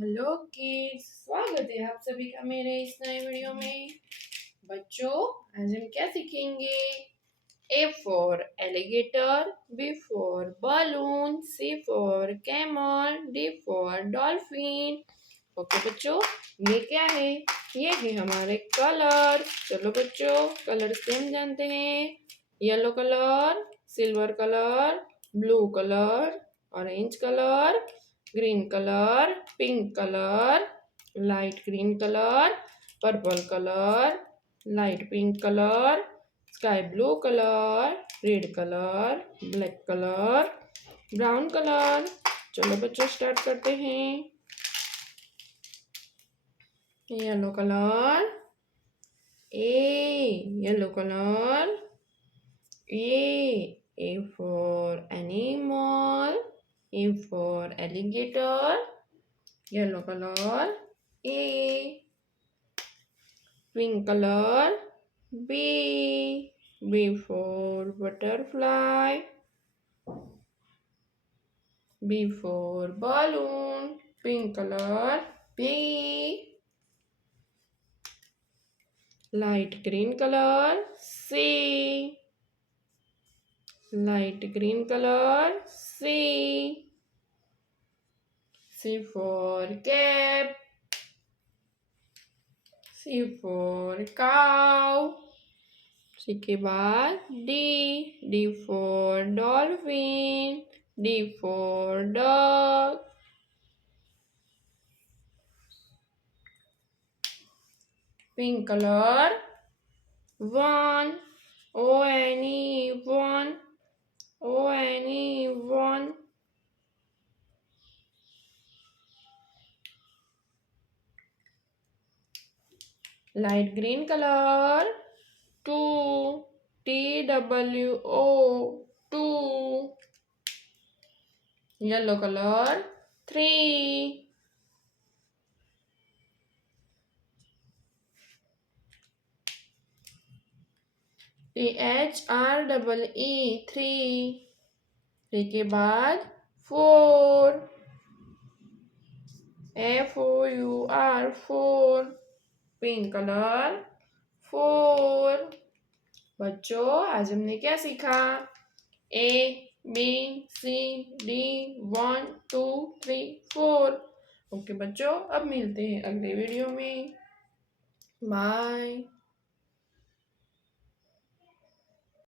Hello kids, स्वागत है आप सभी का मेरे इस नए वीडियो में। बच्चों, आज हम क्या सीखेंगे? A for alligator, B for balloon, C for camel, D for dolphin. Okay बच्चों, ये क्या है? ये है हमारे कलर। चलो बच्चों, कलर से हम जानते हैं। Yellow colour, silver colour, blue colour, orange colour, green colour, pink colour, light green colour, purple colour, light pink colour, sky blue colour, red colour, black colour, brown colour. चलो बच्चों, start करते हैं। Yellow colour, yellow colour, A for animal, A for alligator, yellow color, A. Pink color, B. B for butterfly, B for balloon, pink color, B. Light green color, C. Light green color, C. C for cap, C for cow, C के बाद D for dolphin, D for dog. Pink color, one, O-N-E, one, O-N-E, one. Light green color, two, T-W-O, two. Yellow color, three. THREE, three. Three के बाद four, FOUR, four. Pink colour, four. बच्चों, आज हमने क्या सीखा? ABCD 1 2 3 4। Okay बच्चों, अब मिलते हैं अगले वीडियो में। बाय।